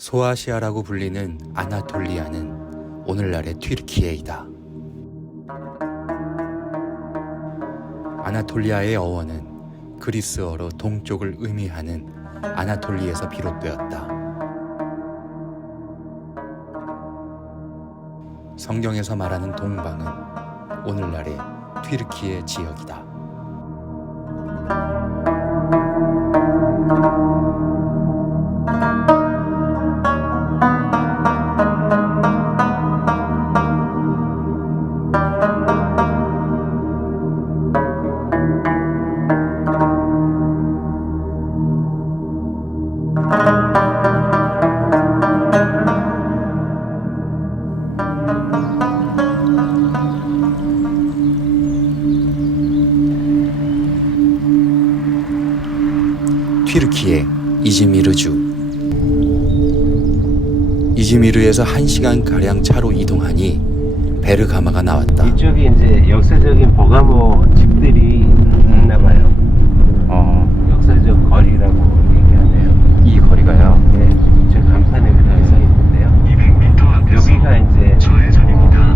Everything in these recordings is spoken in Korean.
소아시아라고 불리는 아나톨리아는 오늘날의 튀르키예이다. 아나톨리아의 어원은 그리스어로 동쪽을 의미하는 아나톨리에서 비롯되었다. 성경에서 말하는 동방은 오늘날의 튀르키예 지역이다. 튀르키예 이즈미르주 이즈미르에서 1시간 가량 차로 이동하니 베르가마가 나왔다. 이쪽이 이제 역사적인 버가모 집들이 있나 봐요. 어, 역사적 거리라고 얘기하네요. 이 거리가요. 네, 저 간판에 써 있는데요. 200m 앞에서 여기가 이제 좌회전입니다.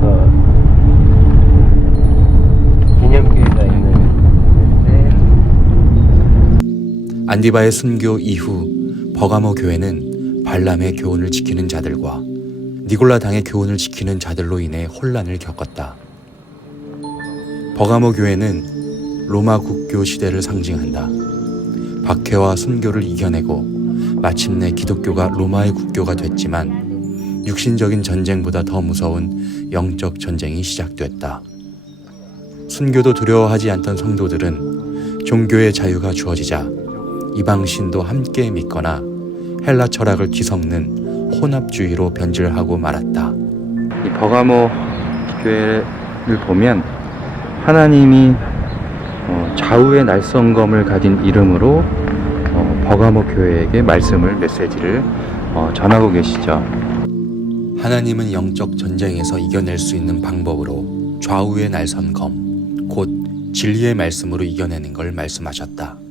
그 기념교회가 있는데 안디바의 순교 이후 버가모 교회는 발람의 교훈을 지키는 자들과 니골라 당의 교훈을 지키는 자들로 인해 혼란을 겪었다. 버가모 교회는 로마 국교 시대를 상징한다. 박해와 순교를 이겨내고 마침내 기독교가 로마의 국교가 됐지만 육신적인 전쟁보다 더 무서운 영적 전쟁이 시작됐다. 순교도 두려워하지 않던 성도들은 종교의 자유가 주어지자 이방신도 함께 믿거나 헬라 철학을 뒤섞는 혼합주의로 변질하고 말았다. 이 버가모 교회를 보면 하나님이 어, 좌우의 날성검을 가진 이름으로 어, 버가모 교회에게 말씀을 메시지를 어, 전하고 계시죠. 하나님은 영적 전쟁에서 이겨낼 수 있는 방법으로 좌우의 날선 검, 곧 진리의 말씀으로 이겨내는 걸 말씀하셨다.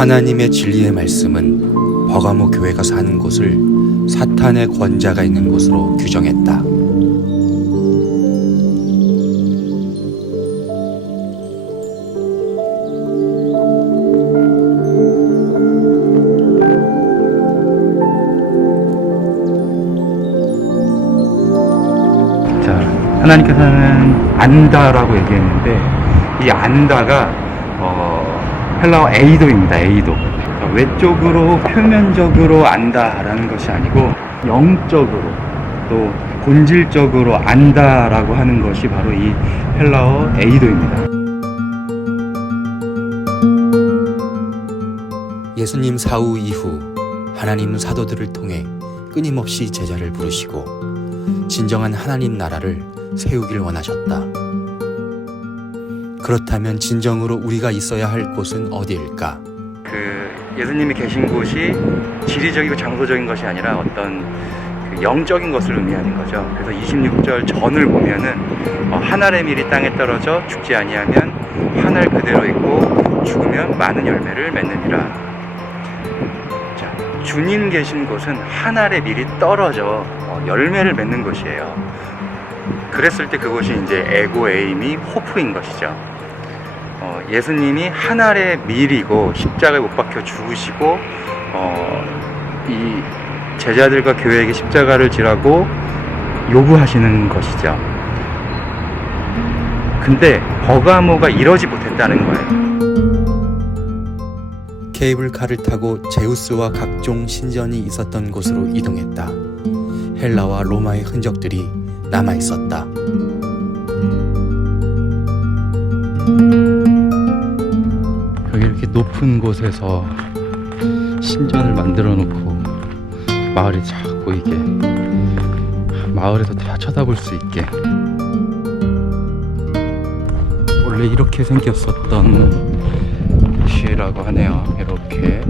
하나님의 진리의 말씀은 버가모 교회가 사는 곳을 사탄의 권자가 있는 곳으로 규정했다. 자, 하나님께서는 안다라고 얘기했는데 이 안다가 어, 헬라어 에이도입니다. 에이도. 자, 외적으로 표면적으로 안다라는 것이 아니고 영적으로 또 본질적으로 안다라고 하는 것이 바로 이 헬라어 에이도입니다. 예수님 사후 이후 하나님 사도들을 통해 끊임없이 제자를 부르시고 진정한 하나님 나라를 세우길 원하셨다. 그렇다면 진정으로 우리가 있어야 할 곳은 어디일까? 그 예수님이 계신 곳이 지리적이고 장소적인 것이 아니라 어떤 그 영적인 것을 의미하는 거죠. 그래서 26절 전을 보면은 어, 하늘의 밀이 땅에 떨어져 죽지 아니하면 하늘 그대로 있고 죽으면 많은 열매를 맺느니라. 자, 주님 계신 곳은 하늘의 밀이 떨어져 어, 열매를 맺는 곳이에요. 그랬을 때 그곳이 이제 에고 에임이 호프인 것이죠. 어, 예수님이 하늘의 밀이고 십자가에 못 박혀 죽으시고 어, 이 제자들과 교회에게 십자가를 지라고 요구하시는 것이죠. 근데 버가모가 이러지 못했다는 거예요. 케이블카를 타고 제우스와 각종 신전이 있었던 곳으로 이동했다. 헬라와 로마의 흔적들이 남아 있었다. 높은 곳에서 신전을 만들어 놓고 마을이 쫙 보이게 마을에서 다 쳐다볼 수 있게. 원래 이렇게 생겼었던 시라고 하네요. 이렇게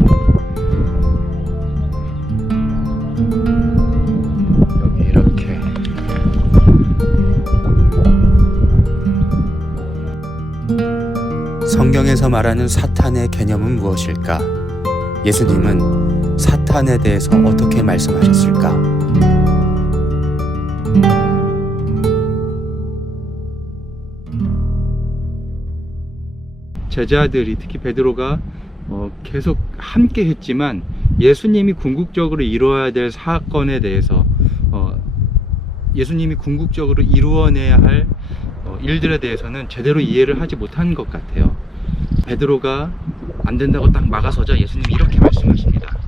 성경에서 말하는 사탄의 개념은 무엇일까? 예수님은 사탄에 대해서 어떻게 말씀하셨을까? 제자들이 특히 베드로가 어, 계속 함께 했지만 예수님이 궁극적으로 이루어야 될 사건에 대해서 어, 예수님이 궁극적으로 이루어내야 할 어, 일들에 대해서는 제대로 이해를 하지 못한 것 같아요. 베드로가 안 된다고 딱 막아서자 예수님이 이렇게 말씀하십니다.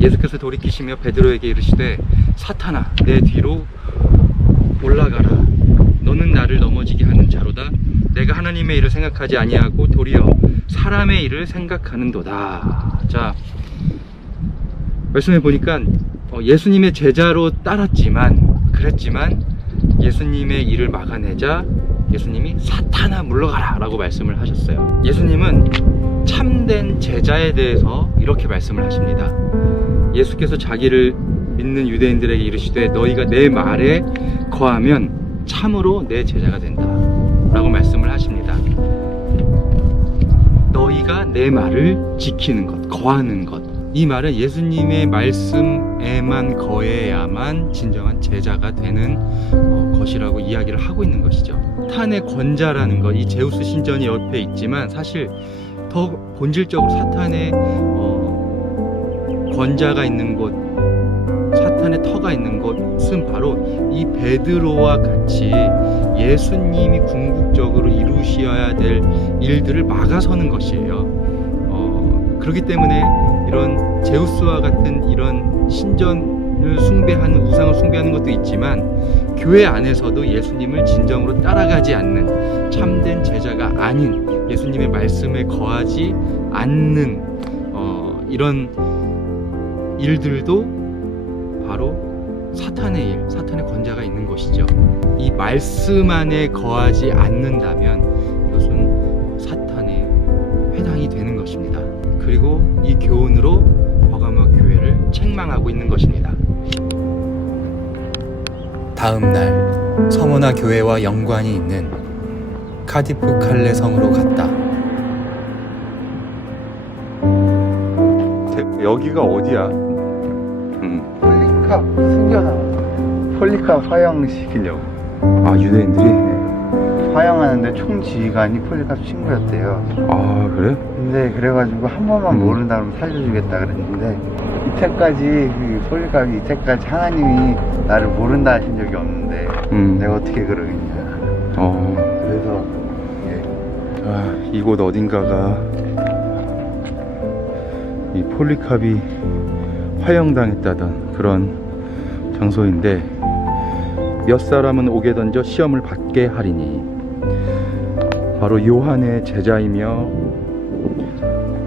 예수께서 돌이키시며 베드로에게 이르시되 사탄아 내 뒤로 올라가라. 너는 나를 넘어지게 하는 자로다. 내가 하나님의 일을 생각하지 아니하고 도리어 사람의 일을 생각하는도다. 자 말씀해 보니까 어, 예수님의 제자로 따랐지만 그랬지만 예수님의 일을 막아내자 예수님이 사탄아 물러가라 라고 말씀을 하셨어요. 예수님은 참된 제자에 대해서 이렇게 말씀을 하십니다. 예수께서 자기를 믿는 유대인들에게 이르시되 너희가 내 말에 거하면 참으로 내 제자가 된다 라고 말씀을 하십니다. 너희가 내 말을 지키는 것 거하는 것 이 말은 예수님의 말씀에만 거해야만 진정한 제자가 되는 어, 것이라고 이야기를 하고 있는 것이죠 탄의 권자라는 것 이 제우스 신전이 옆에 있지만 사실 더 본질적으로 사탄의 어, 권자가 있는 곳 사탄의 터가 있는 곳은 바로 이 베드로와 같이 예수님이 궁극적으로 이루셔야 될 일들을 막아서는 것이에요. 어, 그렇기 때문에 이런 제우스와 같은 이런 신전을 숭배하는 우상을 숭배하는 것도 있지만 교회 안에서도 예수님을 진정으로 따라가지 않는 참된 제자가 아닌 예수님의 말씀에 거하지 않는 어, 이런 일들도 바로 사탄의 일, 사탄의 권자가 있는 것이죠. 이 말씀 안에 거하지 않는다면 이것은 사탄의 회당이 되는 것입니다. 그리고 이 교훈으로 버가모 교회를 책망하고 있는 것입니다. 다음 날 서머나 교회와 연관이 있는 카디프 칼레 성으로 갔다. 여기가 어디야? 음. 폴리캅 숨겨놔. 폴리캅 화형시키려고. 아 유대인들이? 화형하는데 총지휘관이 폴리캅 친구였대요. 아 그래? 근데 그래가지고 한 번만 음. 모른다 그러면 살려주겠다 그랬는데 이때까지 그 폴리캅이 이때까지 하나님이 나를 모른다 하신 적이 없는데 음. 내가 어떻게 그러겠냐. 어. 그래서 예. 아, 이곳 어딘가가 이 폴리캅이 화형당했다던 그런 장소인데 몇 사람은 오게 던져 시험을 받게 하리니 바로 요한의 제자이며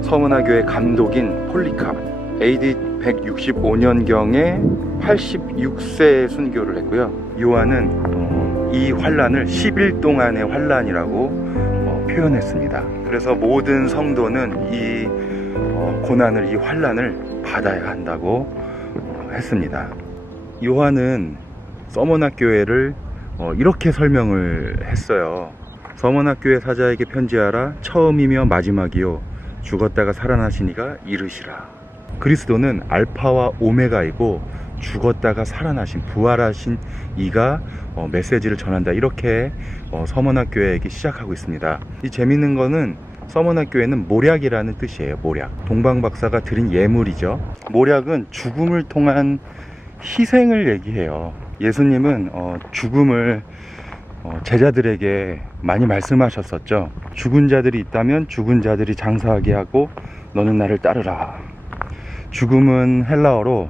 서문화교회 감독인 폴리캅 AD 165년경에 86세 순교를 했고요. 요한은 어, 이 환란을 10일 동안의 환란이라고 어, 표현했습니다. 그래서 모든 성도는 이 어, 고난을 이 환란을 받아야 한다고 어, 했습니다. 요한은 서머나 교회를 어, 이렇게 설명을 했어요. 교회 사자에게 편지하라 처음이며 마지막이요 죽었다가 살아나시니가 이르시라. 그리스도는 알파와 오메가이고 죽었다가 살아나신 부활하신 이가 어, 메시지를 전한다 이렇게 어, 서머나 교회에게 시작하고 있습니다. 이 재밌는 거는 서머나 교회는 모략이라는 뜻이에요. 모략. 동방 박사가 드린 예물이죠. 모략은 죽음을 통한 희생을 얘기해요. 예수님은 어, 죽음을 어, 제자들에게 많이 말씀하셨었죠. 죽은 자들이 있다면 죽은 자들이 장사하게 하고 너는 나를 따르라. 죽음은 헬라어로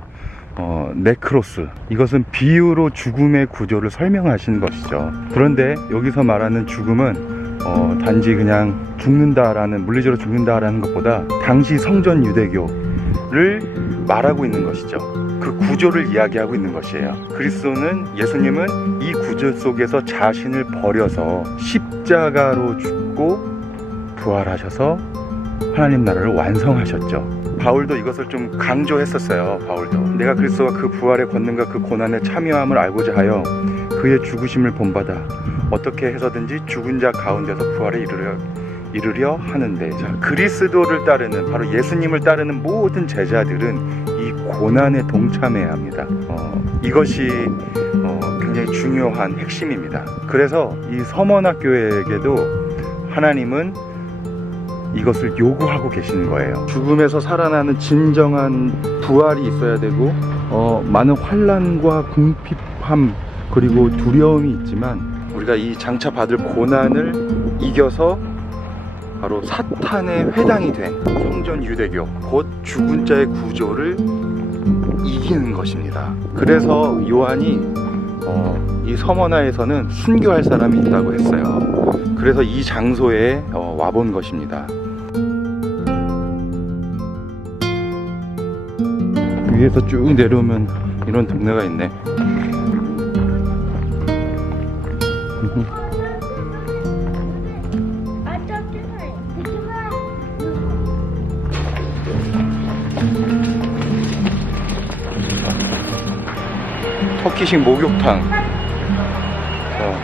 어, 네크로스. 이것은 비유로 죽음의 구조를 설명하신 것이죠. 그런데 여기서 말하는 죽음은 어, 단지 그냥 죽는다라는 물리적으로 죽는다라는 것보다 당시 성전 유대교를 말하고 있는 것이죠. 그 구조를 이야기하고 있는 것이에요. 그리스도는 예수님은 이 구조 속에서 자신을 버려서 십자가로 죽고 부활하셔서 하나님 나라를 완성하셨죠. 바울도 이것을 좀 강조했었어요. 바울도 내가 그리스도와 그 부활의 권능과 그 고난의 참여함을 알고자 하여 그의 죽으심을 본받아 어떻게 해서든지 죽은 자 가운데서 부활에 이르려 이르려 하는데 자, 그리스도를 따르는 바로 예수님을 따르는 모든 제자들은 이 고난에 동참해야 합니다. 어, 이것이 어, 굉장히 중요한 핵심입니다. 그래서 이 서머나교회에게도 하나님은 이것을 요구하고 계시는 거예요. 죽음에서 살아나는 진정한 부활이 있어야 되고 어, 많은 환란과 궁핍함 그리고 두려움이 있지만 우리가 이 장차 받을 고난을 이겨서 바로 사탄의 회당이 된 성전 유대교 곧 죽은 자의 구조를 이기는 것입니다. 그래서 요한이 어, 이 서머나에서는 순교할 사람이 있다고 했어요. 그래서 이 장소에 어, 와본 것입니다. 위에서 쭉 내려오면 이런 동네가 있네. 터키식 목욕탕. 자,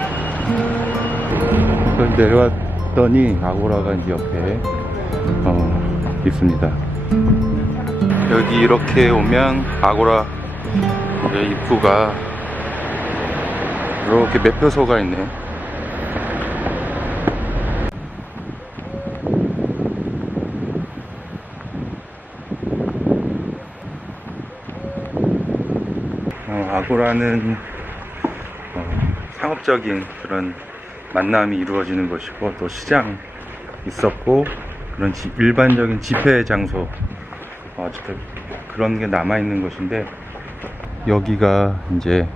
그걸 내려왔더니 아고라가 이제 옆에 어, 있습니다. 여기 이렇게 오면 아고라 입구가 이렇게 매표소가 있네. 어, 아고라는 어, 상업적인 그런 만남이 이루어지는 것이고 또 시장 있었고 그런 지- 일반적인 집회 장소 어, 그런 게 남아 있는 곳인데 여기가 이제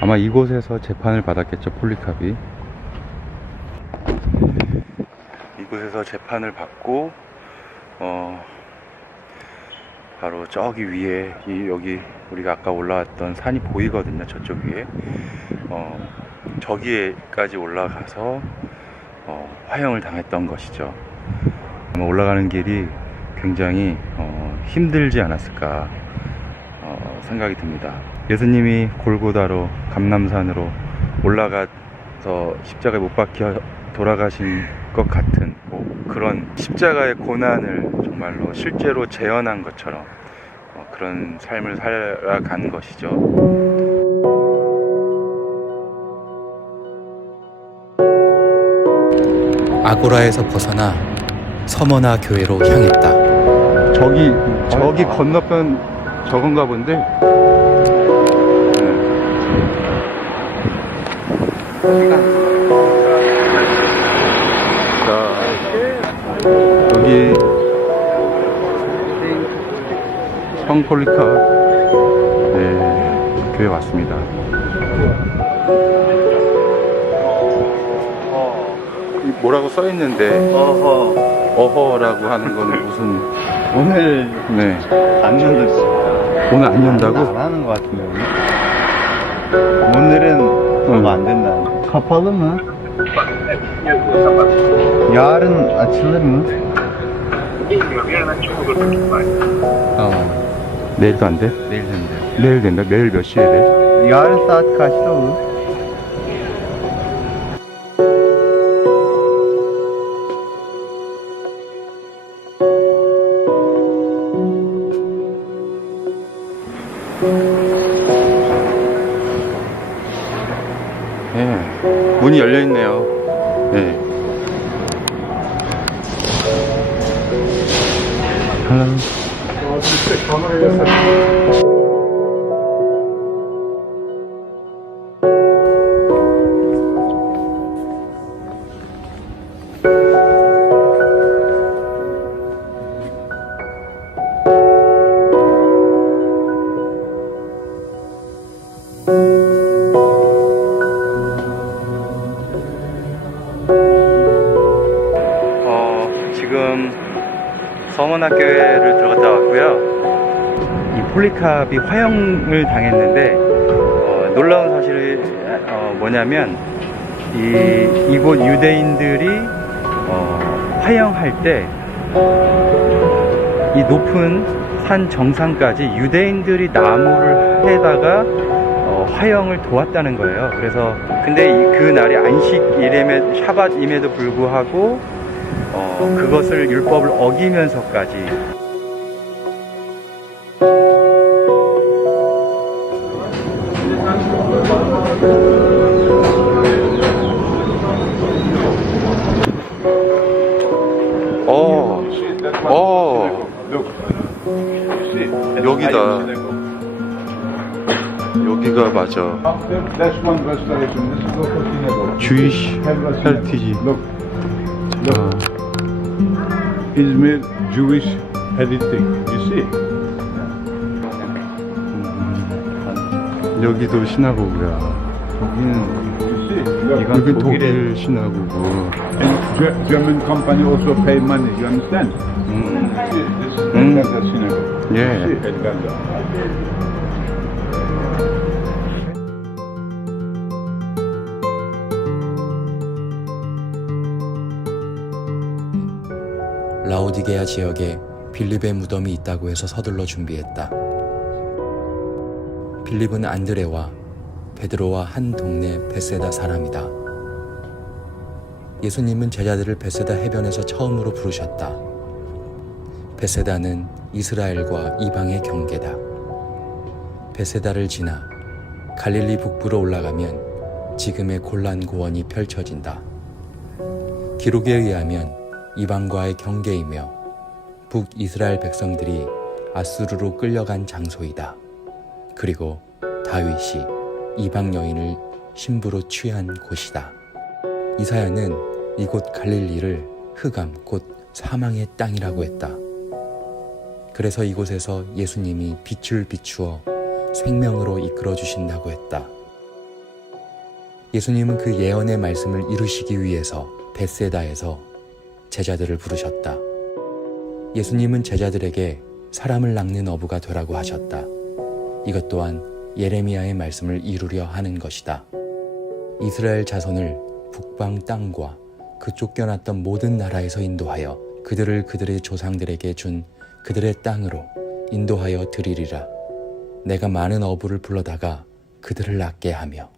아마 이곳에서 재판을 받았겠죠 폴리캅이 이곳에서 재판을 받고 어 바로 저기 위에 이 여기 우리가 아까 올라왔던 산이 보이거든요 저쪽 위에 어 저기에까지 올라가서 어, 화형을 당했던 것이죠 아마 올라가는 길이 굉장히 어, 힘들지 않았을까 어, 생각이 듭니다. 예수님이 골고다로 감남산으로 올라가서 십자가에 못 박혀 돌아가신 것 같은 뭐 그런 십자가의 고난을 정말로 실제로 재현한 것처럼 어, 그런 삶을 살아간 것이죠. 아고라에서 벗어나 서머나 교회로 향했다. 저기 저기 건너편 저건가 본데. 자 성폴리카 네, 교회 왔습니다. 이 뭐라고 써 있는데 어허 어허라고 하는 거는 무슨 오늘 네 안 연다고 오늘 안 연다고? 안 하는 것 같은데 오늘 오늘은 그거 안 된다 kapalı mı? Yarın açılır mı? Bilmiyorum yarın açık olur büyük ihtimalle. Tamam. 내일도 안 돼? Değil 된대. 내일 된다. 내일 몇 시에 돼? Yarın saat kaçta olur? 어, 지금 성 원학교회를 들어갔다 왔고요. 이 폴리캅이 화형을 당했는데 어, 놀라운 사실이 어, 뭐냐면 이 이곳 유대인들이 어, 화형할 때 이 높은 산 정상까지 유대인들이 나무를 해다가 어, 화형을 도왔다는 거예요. 그래서 근데 이- 그 날이 안식일임에 샤밧임에도 불구하고 어, 그것을 율법을 어기면서까지 맞아. That's one restoration. This is synagogue. Jewish heritage. Look, look. Izmir Jewish heritage. You see? 여기도 시나고그야. 여기는 You see? Look, at 독일 시나고그. And Ge- German company also pay money. You understand? 음, This is Mm. Elgaza synagogue. Yeah. see, Elgaza. 라오디게아 지역에 빌립의 무덤이 있다고 해서 서둘러 준비했다. 빌립은 안드레와 베드로와 한 동네 베세다 사람이다. 예수님은 제자들을 베세다 해변에서 처음으로 부르셨다. 베세다는 이스라엘과 이방의 경계다. 베세다를 지나 갈릴리 북부로 올라가면 지금의 골란 고원이 펼쳐진다. 기록에 의하면 이방과의 경계이며 북이스라엘 백성들이 아수르로 끌려간 장소이다. 그리고 다윗이 이방 여인을 신부로 취한 곳이다. 이사야는 이곳 갈릴리를 흑암 곧 사망의 땅이라고 했다. 그래서 이곳에서 예수님이 빛을 비추어 생명으로 이끌어 주신다고 했다. 예수님은 그 예언의 말씀을 이루시기 위해서 베세다에서 제자들을 부르셨다. 예수님은 제자들에게 사람을 낚는 어부가 되라고 하셨다. 이것 또한 예레미야의 말씀을 이루려 하는 것이다. 이스라엘 자손을 북방 땅과 그 쫓겨났던 모든 나라에서 인도하여 그들을 그들의 조상들에게 준 그들의 땅으로 인도하여 드리리라. 내가 많은 어부를 불러다가 그들을 낚게 하며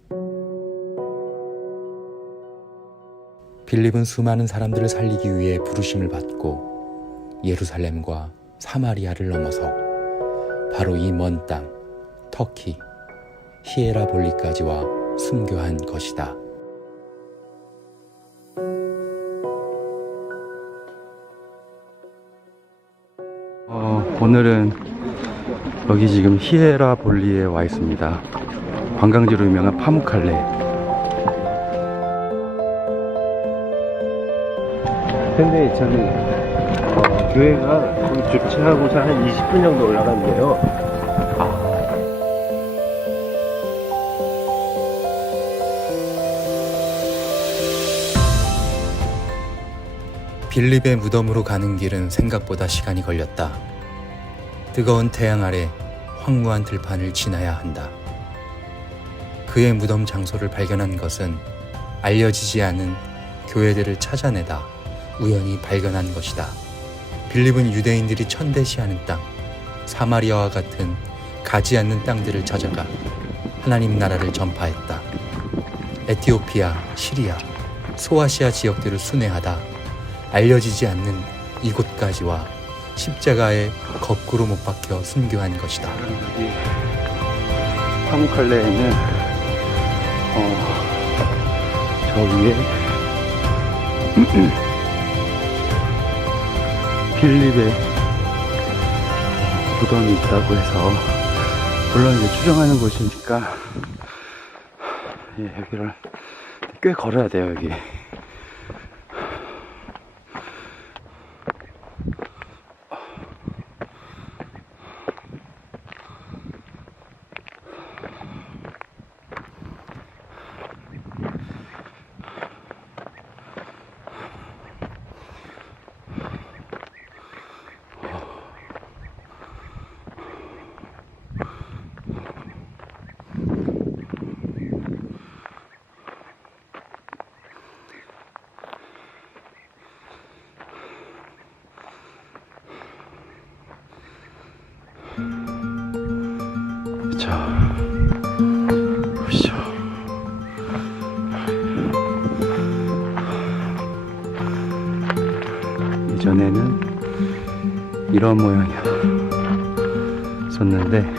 빌립은 수많은 사람들을 살리기 위해 부르심을 받고 예루살렘과 사마리아를 넘어서 바로 이 먼 땅 터키 히에라볼리까지와 순교한 것이다. 어, 오늘은 여기 지금 히에라볼리에 와 있습니다. 관광지로 유명한 파무칼레. 근데 저기 어, 교회가 좀 주차하고서 한 20분 정도 올라갔는데요. 빌립의 무덤으로 가는 길은 생각보다 시간이 걸렸다. 뜨거운 태양 아래 황무한 들판을 지나야 한다. 그의 무덤 장소를 발견한 것은 알려지지 않은 교회들을 찾아내다 우연히 발견한 것이다. 빌립은 유대인들이 천대시하는 땅, 사마리아와 같은 가지 않는 땅들을 찾아가 하나님 나라를 전파했다. 에티오피아, 시리아, 소아시아 지역들을 순회하다 알려지지 않는 이곳까지와 십자가에 거꾸로 못 박혀 순교한 것이다. 여기 파무칼레에는 어, 저 위에 빌립의 어, 무덤이 있다고 해서 물론 이제 추정하는 곳이니까 예, 여기를 꽤 걸어야 돼요 여기. 이런 모양이었었는데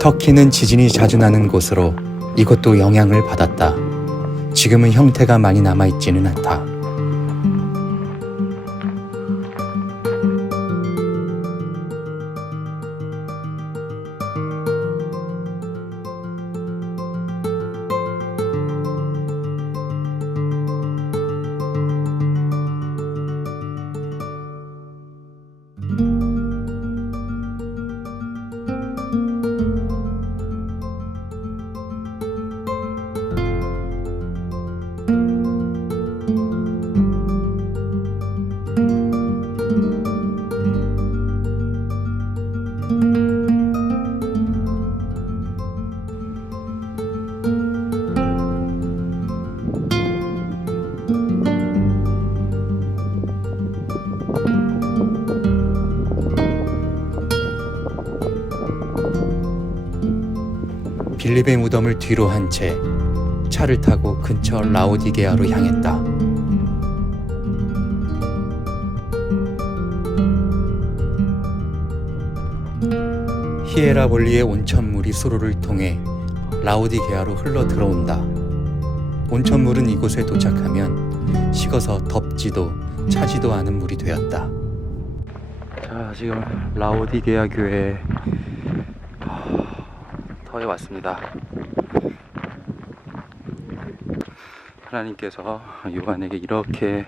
터키는 지진이 자주 나는 곳으로 이것도 영향을 받았다. 지금은 형태가 많이 남아있지는 않다. 빌립의 무덤을 뒤로 한 채 차를 타고 근처 라오디게아로 향했다. 히에라볼리의 온천물이 수로를 통해 라오디게아로 흘러 들어온다. 온천물은 이곳에 도착하면 식어서 덥지도 차지도 않은 물이 되었다. 자 지금 라오디게아 교회 터에 왔습니다. 하나님께서 요한에게 이렇게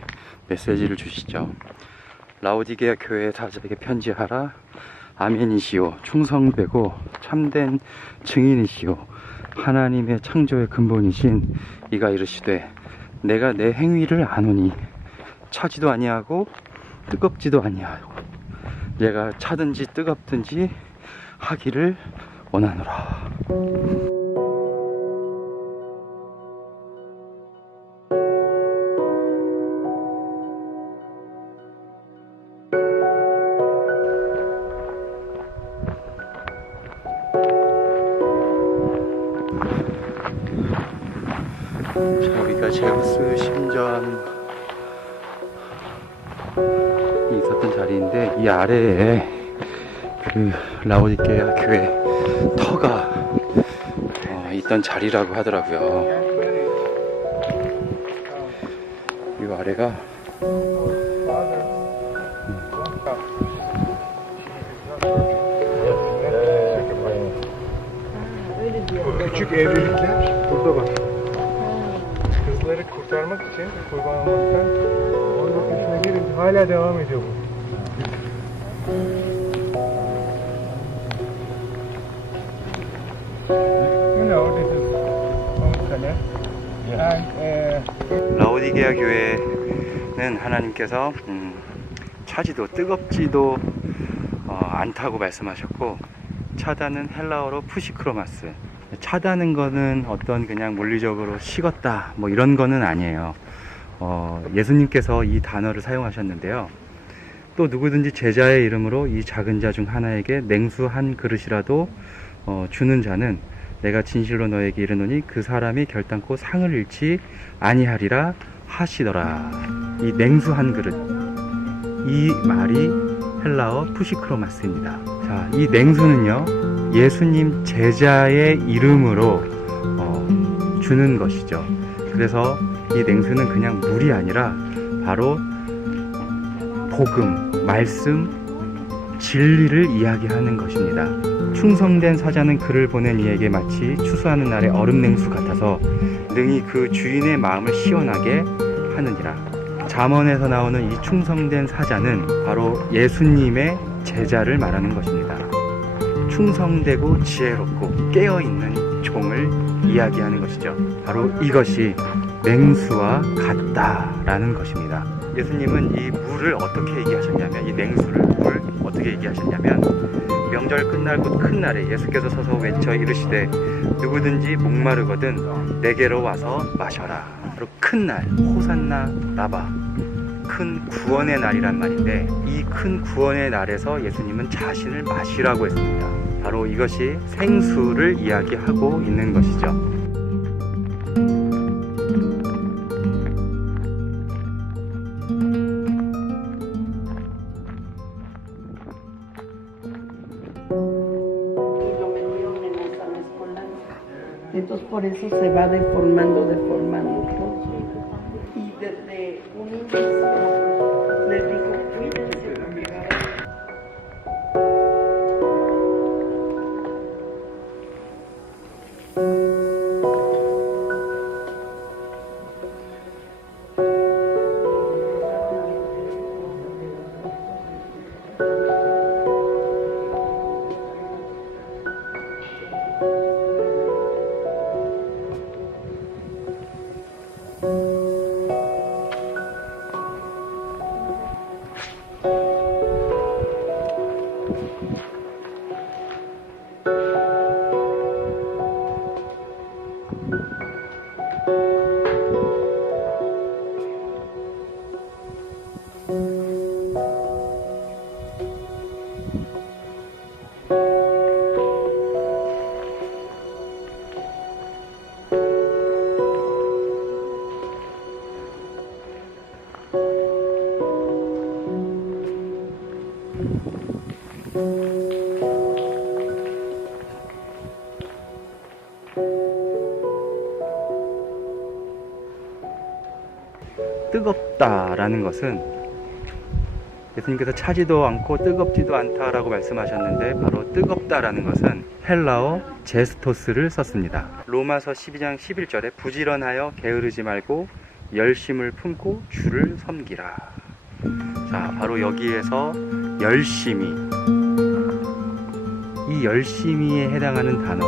메시지를 주시죠. 라오디게아 교회 사자에게 편지하라. 아멘이시오. 충성되고 참된 증인이시오. 하나님의 창조의 근본이신 이가 이르시되 내가 내 행위를 아노니 차지도 아니하고 뜨겁지도 아니하고 내가 차든지 뜨겁든지 하기를 원하노라. 자, 여기가 제우스 신전 이 있었던 자리인데 이 아래에 그 라오디게아 교회 터가 어, 있던 자리라고 하더라고요. 이 아래가 Küçük evlilikler burada var. Kızları kurtarmak için kurban olmaktan 14 yaşına gelince hala devam ediyor bu. 라오디게아 교회는 하나님께서 음, 차지도 뜨겁지도 어, 않다고 말씀하셨고 차다는 헬라어로 푸시크로마스. 차다는 거는 어떤 그냥 물리적으로 식었다 뭐 이런 거는 아니에요. 어, 예수님께서 이 단어를 사용하셨는데요. 또 누구든지 제자의 이름으로 이 작은 자 중 하나에게 냉수 한 그릇이라도 어, 주는 자는 내가 진실로 너에게 이르노니 그 사람이 결단코 상을 잃지 아니하리라 하시더라. 이 냉수 한 그릇. 이 말이 헬라어 푸시크로마스입니다. 자, 이 냉수는요, 예수님 제자의 이름으로 어, 주는 것이죠. 그래서 이 냉수는 그냥 물이 아니라 바로 복음, 말씀, 진리를 이야기하는 것입니다. 충성된 사자는 그를 보낸 이에게 마치 추수하는 날의 얼음 냉수 같아서 능히 그 주인의 마음을 시원하게 하느니라. 잠언에서 나오는 이 충성된 사자는 바로 예수님의 제자를 말하는 것입니다. 충성되고 지혜롭고 깨어있는 종을 이야기하는 것이죠. 바로 이것이 냉수와 같다라는 것입니다. 예수님은 이 물을 어떻게 얘기하셨냐면, 이 냉수를 물 어떻게 얘기하셨냐면, 명절 끝날 곧 큰 날에 예수께서 서서 외쳐 이르시되 누구든지 목마르거든 내게로 와서 마셔라. 바로 큰 날, 호산나 라바. 큰 구원의 날이란 말인데 이 큰 구원의 날에서 예수님은 자신을 마시라고 했습니다. 바로 이것이 생수를 이야기하고 있는 것이죠. Eso se va deformando, deformando. Y desde un inicio 뜨겁다라는 것은 예수님께서 차지도 않고 뜨겁지도 않다라고 말씀하셨는데 바로 뜨겁다라는 것은 헬라어 제스토스를 썼습니다. 로마서 12장 11절에 부지런하여 게으르지 말고 열심을 품고 주를 섬기라. 자, 바로 여기에서 열심히 이 열심히에 해당하는 단어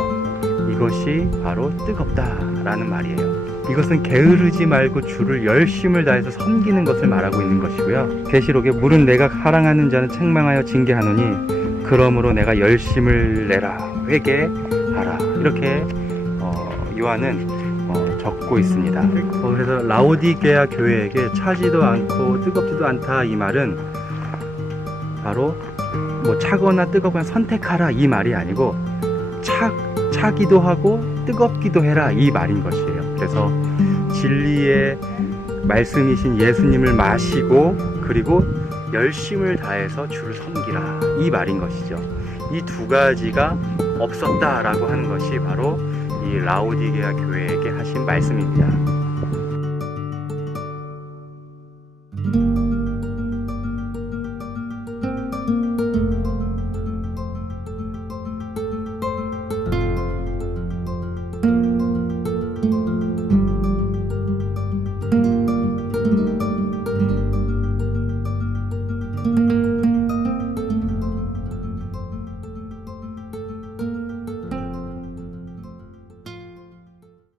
이것이 바로 뜨겁다라는 말이에요. 이것은 게으르지 말고 주를 열심을 다해서 섬기는 것을 말하고 있는 것이고요. 계시록에 물은 내가 사랑하는 자는 책망하여 징계하노니 그러므로 내가 열심을 내라 회개하라 이렇게 어, 요한은 어, 적고 있습니다. 어, 그래서 라오디게아 교회에게 차지도 않고 뜨겁지도 않다 이 말은 바로 뭐 차거나 뜨겁거나 선택하라 이 말이 아니고 차 차기도 하고 뜨겁기도 해라 이 말인 것이에요. 그래서 진리의 말씀이신 예수님을 마시고 그리고 열심을 다해서 주를 섬기라 이 말인 것이죠. 이 두 가지가 없었다라고 하는 것이 바로 이 라오디게아 교회에게 하신 말씀입니다.